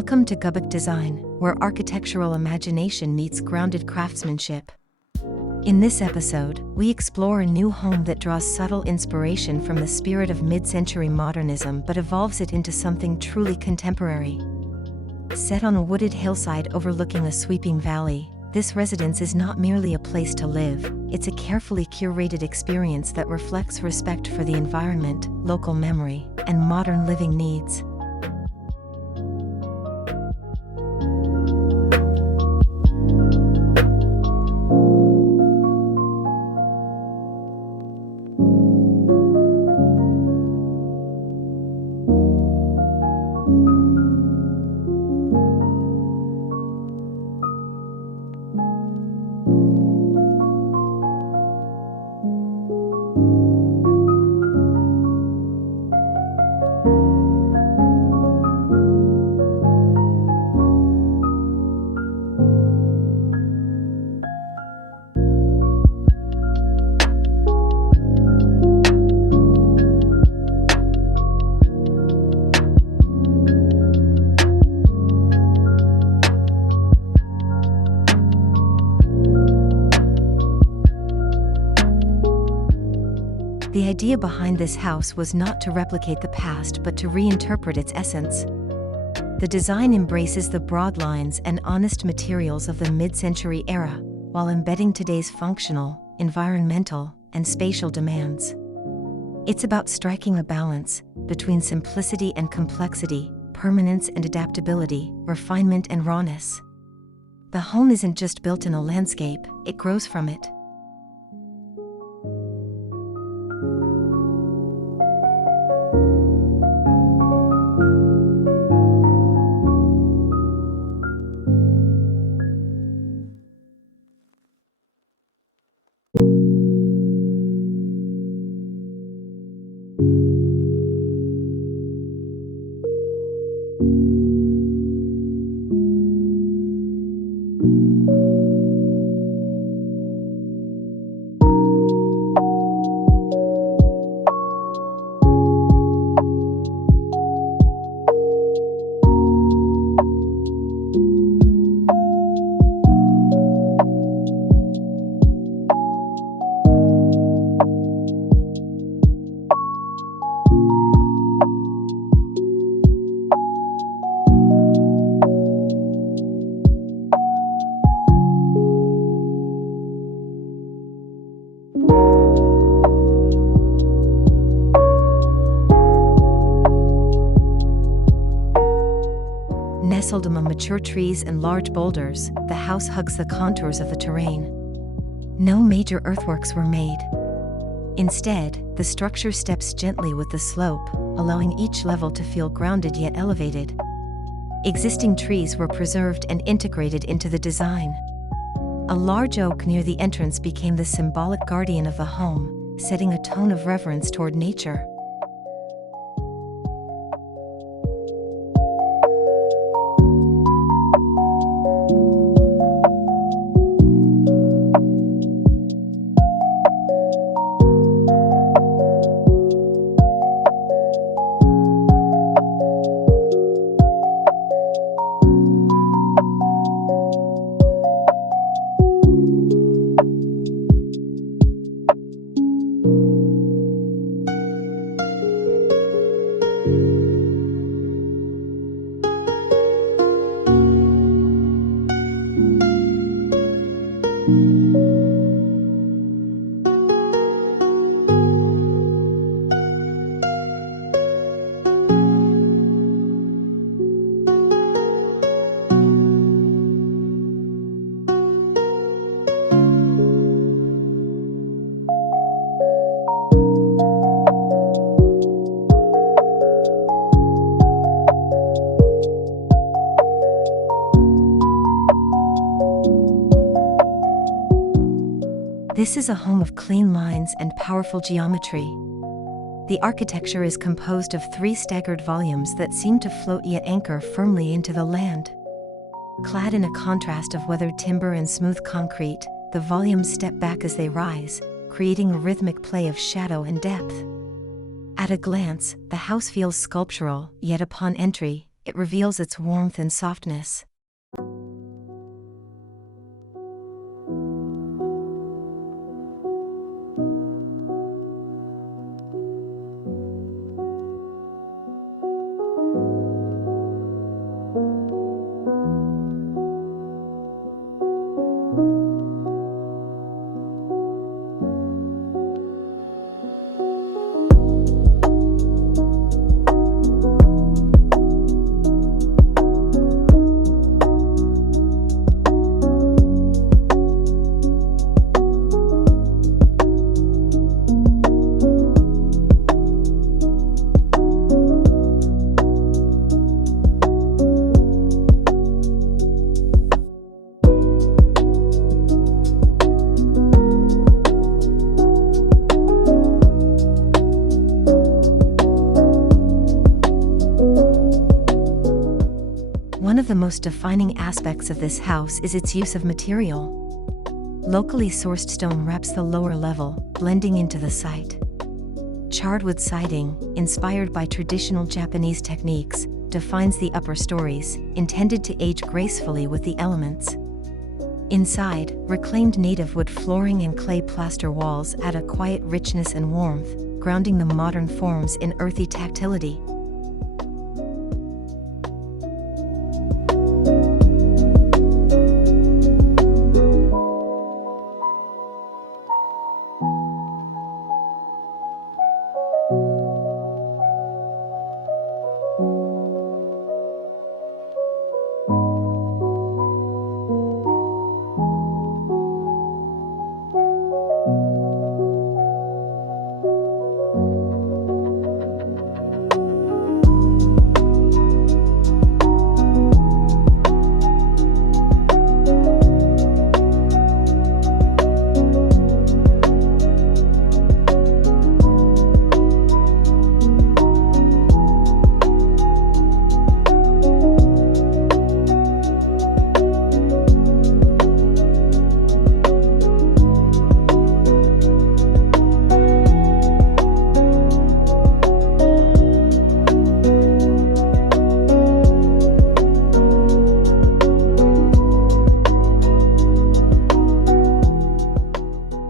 Welcome to Gubuk Design, where architectural imagination meets grounded craftsmanship. In this episode, we explore a new home that draws subtle inspiration from the spirit of mid-century modernism but evolves it into something truly contemporary. Set on a wooded hillside overlooking a sweeping valley, this residence is not merely a place to live, it's a carefully curated experience that reflects respect for the environment, local memory, and modern living needs. The idea behind this house was not to replicate the past but to reinterpret its essence. The design embraces the broad lines and honest materials of the mid-century era, while embedding today's functional, environmental, and spatial demands. It's about striking a balance between simplicity and complexity, permanence and adaptability, refinement and rawness. The home isn't just built in a landscape, it grows from it. Nestled among mature trees and large boulders, the house hugs the contours of the terrain. No major earthworks were made. Instead, the structure steps gently with the slope, allowing each level to feel grounded yet elevated. Existing trees were preserved and integrated into the design. A large oak near the entrance became the symbolic guardian of the home, setting a tone of reverence toward nature. This is a home of clean lines and powerful geometry. The architecture is composed of 3 staggered volumes that seem to float yet anchor firmly into the land. Clad in a contrast of weathered timber and smooth concrete, the volumes step back as they rise, creating a rhythmic play of shadow and depth. At a glance, the house feels sculptural, yet upon entry, it reveals its warmth and softness. One of the most defining aspects of this house is its use of material. Locally sourced stone wraps the lower level, blending into the site. Charred wood siding, inspired by traditional Japanese techniques, defines the upper stories, intended to age gracefully with the elements. Inside, reclaimed native wood flooring and clay plaster walls add a quiet richness and warmth, grounding the modern forms in earthy tactility.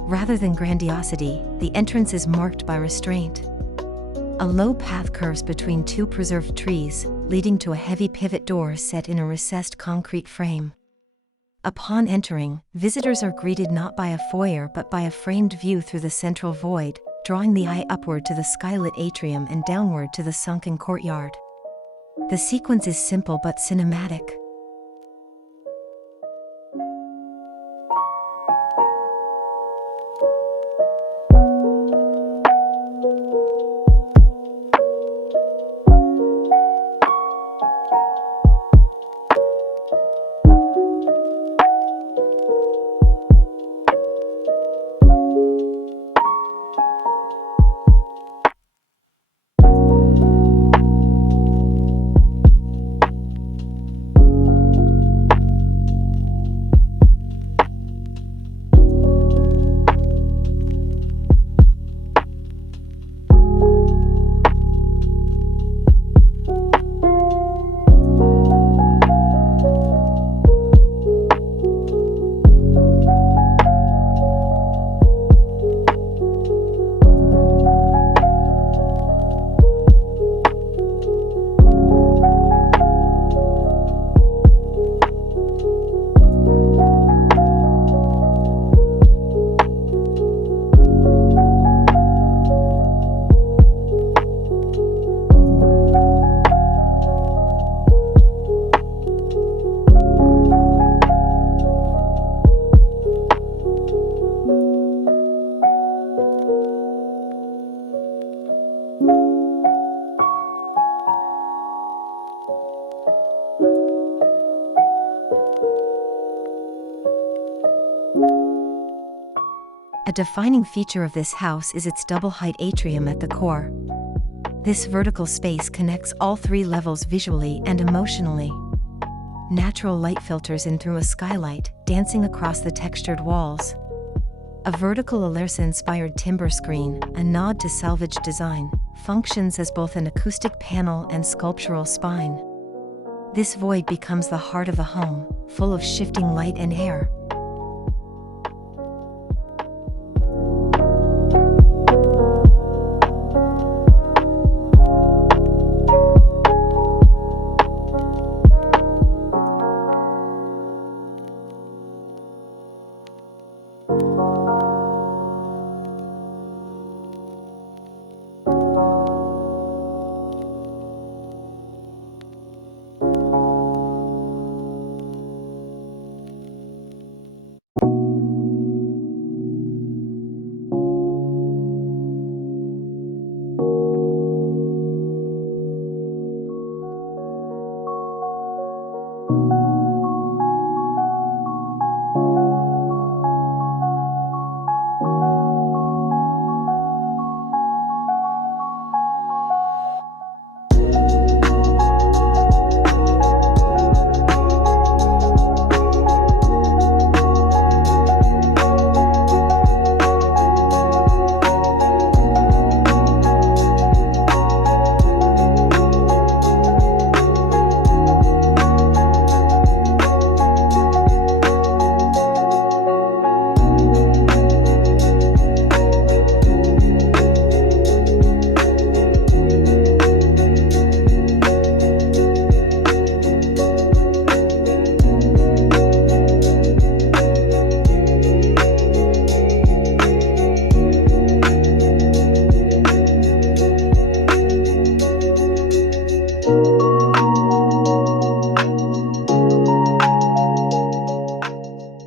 Rather than grandiosity, the entrance is marked by restraint. A low path curves between two preserved trees, leading to a heavy pivot door set in a recessed concrete frame. Upon entering, visitors are greeted not by a foyer but by a framed view through the central void, drawing the eye upward to the skylit atrium and downward to the sunken courtyard. The sequence is simple but cinematic. A defining feature of this house is its double-height atrium at the core. This vertical space connects all three levels visually and emotionally. Natural light filters in through a skylight, dancing across the textured walls. A vertical Alerce-inspired timber screen, a nod to salvage design, functions as both an acoustic panel and sculptural spine. This void becomes the heart of the home, full of shifting light and air.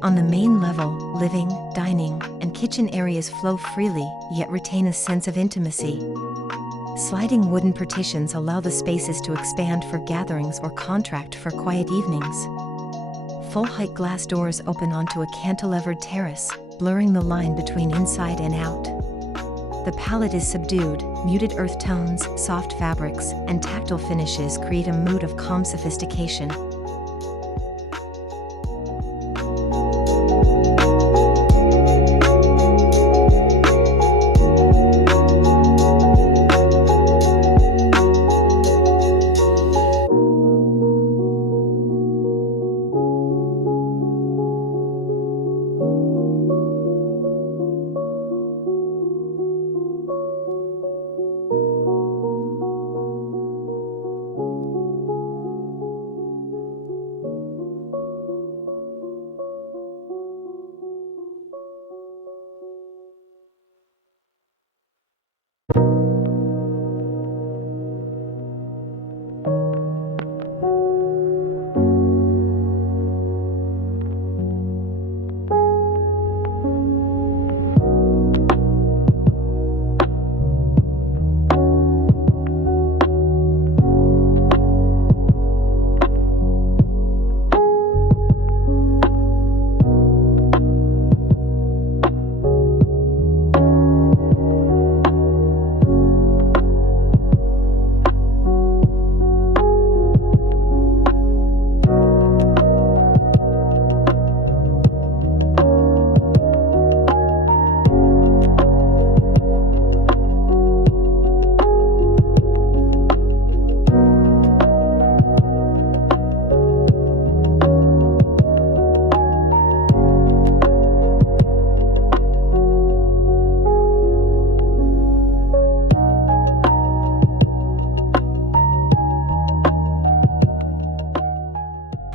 On the main level, living, dining, and kitchen areas flow freely, yet retain a sense of intimacy. Sliding wooden partitions allow the spaces to expand for gatherings or contract for quiet evenings. Full-height glass doors open onto a cantilevered terrace, blurring the line between inside and out. The palette is subdued, muted earth tones, soft fabrics, and tactile finishes create a mood of calm sophistication.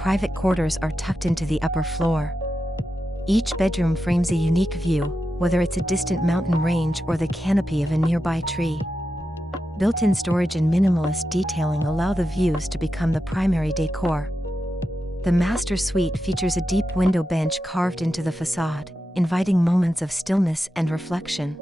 Private quarters are tucked into the upper floor. Each bedroom frames a unique view, whether it's a distant mountain range or the canopy of a nearby tree. Built-in storage and minimalist detailing allow the views to become the primary decor. The master suite features a deep window bench carved into the facade, inviting moments of stillness and reflection.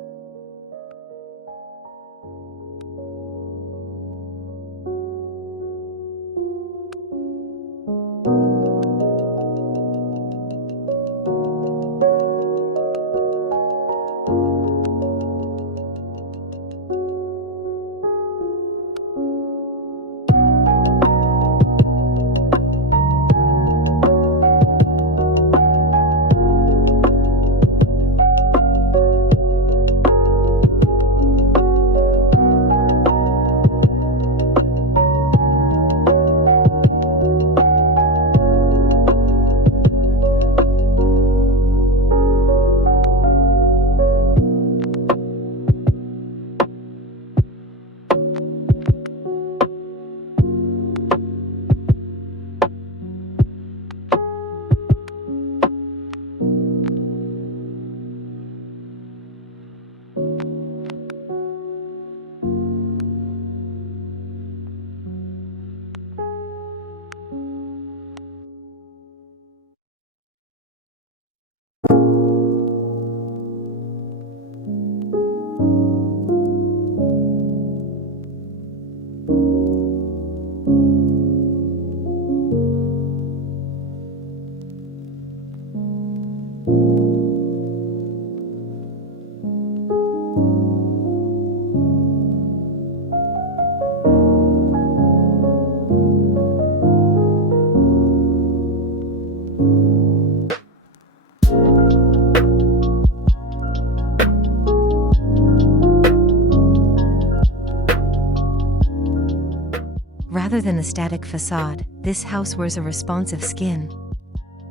Rather than a static facade, this house wears a responsive skin.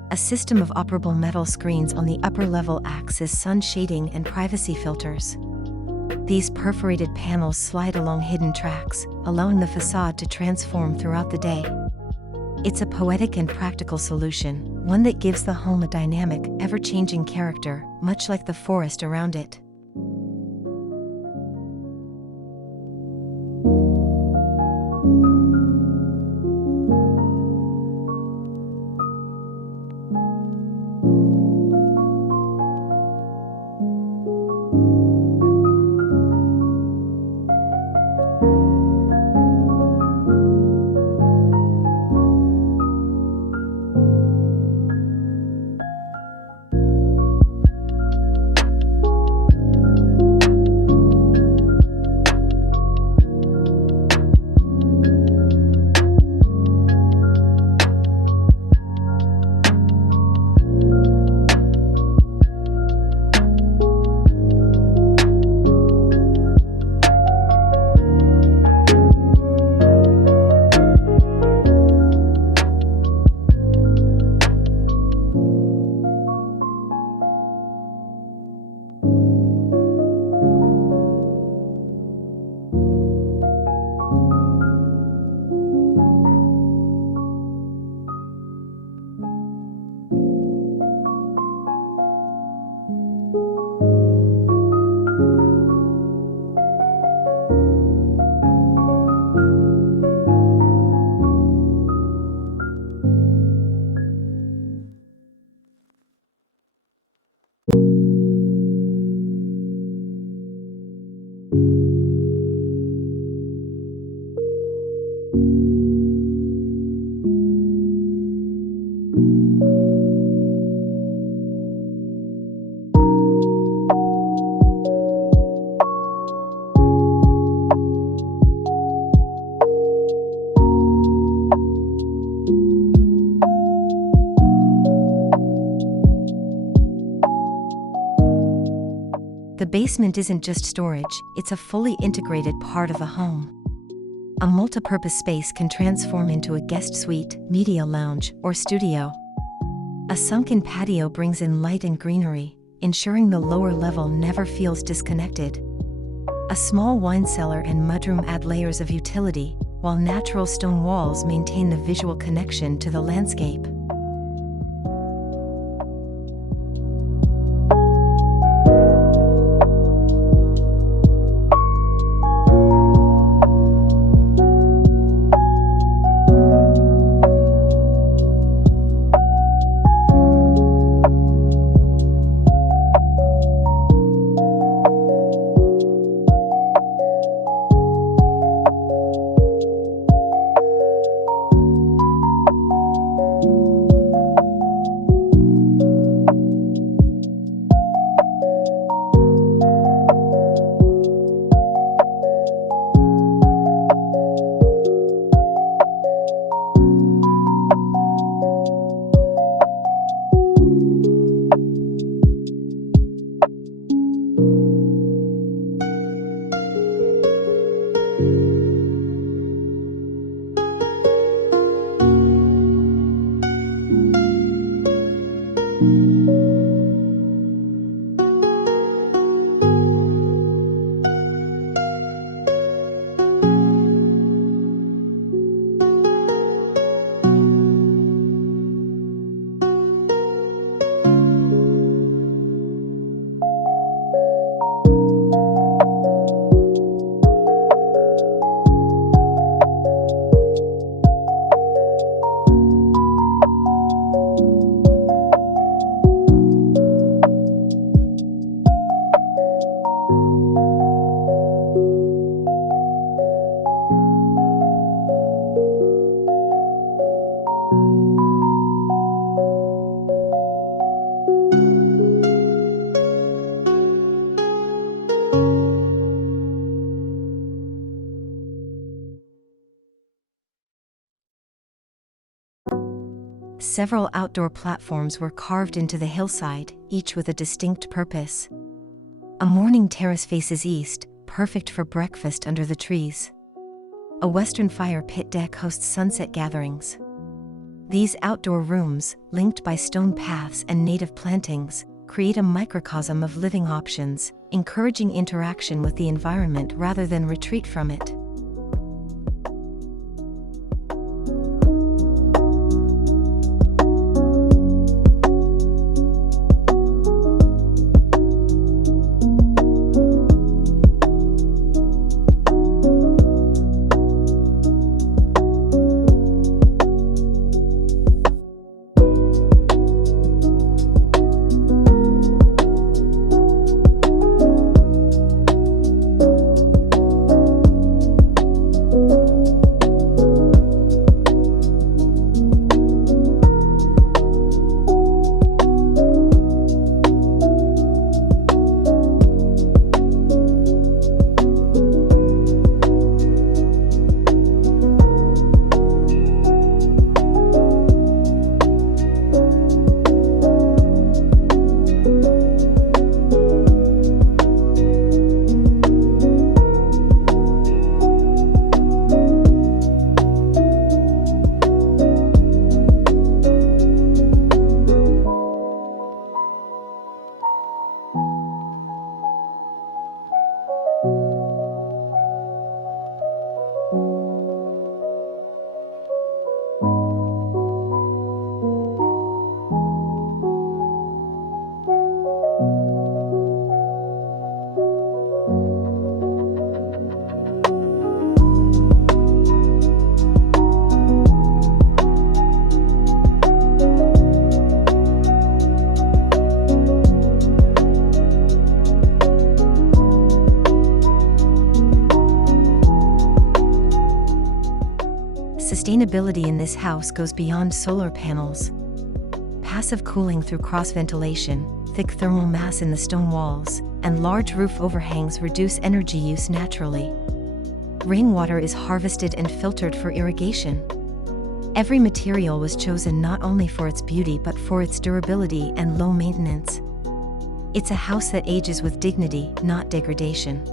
A system of operable metal screens on the upper level acts as sun shading and privacy filters. These perforated panels slide along hidden tracks, allowing the facade to transform throughout the day. It's a poetic and practical solution, one that gives the home a dynamic, ever-changing character, much like the forest around it. The basement isn't just storage, it's a fully integrated part of the home. A multipurpose space can transform into a guest suite, media lounge, or studio. A sunken patio brings in light and greenery, ensuring the lower level never feels disconnected. A small wine cellar and mudroom add layers of utility, while natural stone walls maintain the visual connection to the landscape. Several outdoor platforms were carved into the hillside, each with a distinct purpose. A morning terrace faces east, perfect for breakfast under the trees. A western fire pit deck hosts sunset gatherings. These outdoor rooms, linked by stone paths and native plantings, create a microcosm of living options, encouraging interaction with the environment rather than retreat from it. Sustainability in this house goes beyond solar panels. Passive cooling through cross-ventilation, thick thermal mass in the stone walls, and large roof overhangs reduce energy use naturally. Rainwater is harvested and filtered for irrigation. Every material was chosen not only for its beauty but for its durability and low maintenance. It's a house that ages with dignity, not degradation.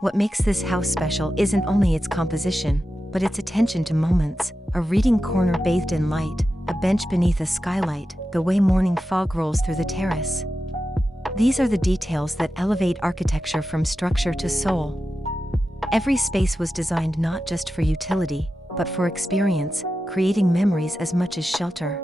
What makes this house special isn't only its composition, but its attention to moments: a reading corner bathed in light, a bench beneath a skylight, the way morning fog rolls through the terrace. These are the details that elevate architecture from structure to soul. Every space was designed not just for utility, but for experience, creating memories as much as shelter.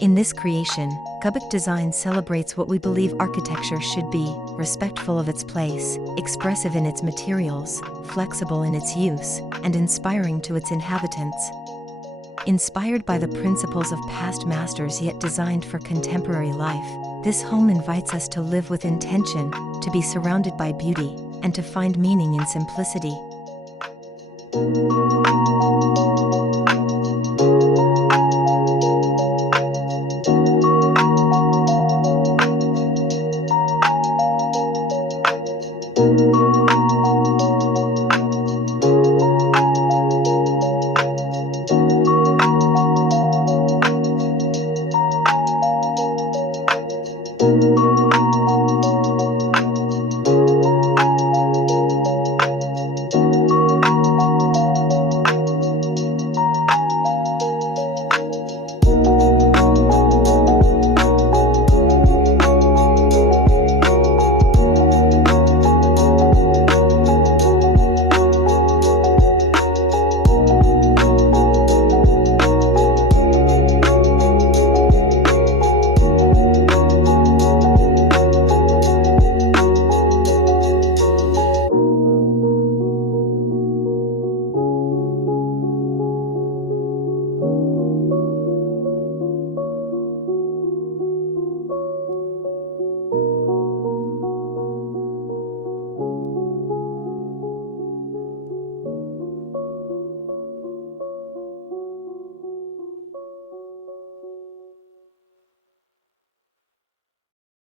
In this creation, Gubuk Design celebrates what we believe architecture should be: respectful of its place, expressive in its materials, flexible in its use, and inspiring to its inhabitants. Inspired by the principles of past masters yet designed for contemporary life, this home invites us to live with intention, to be surrounded by beauty, and to find meaning in simplicity.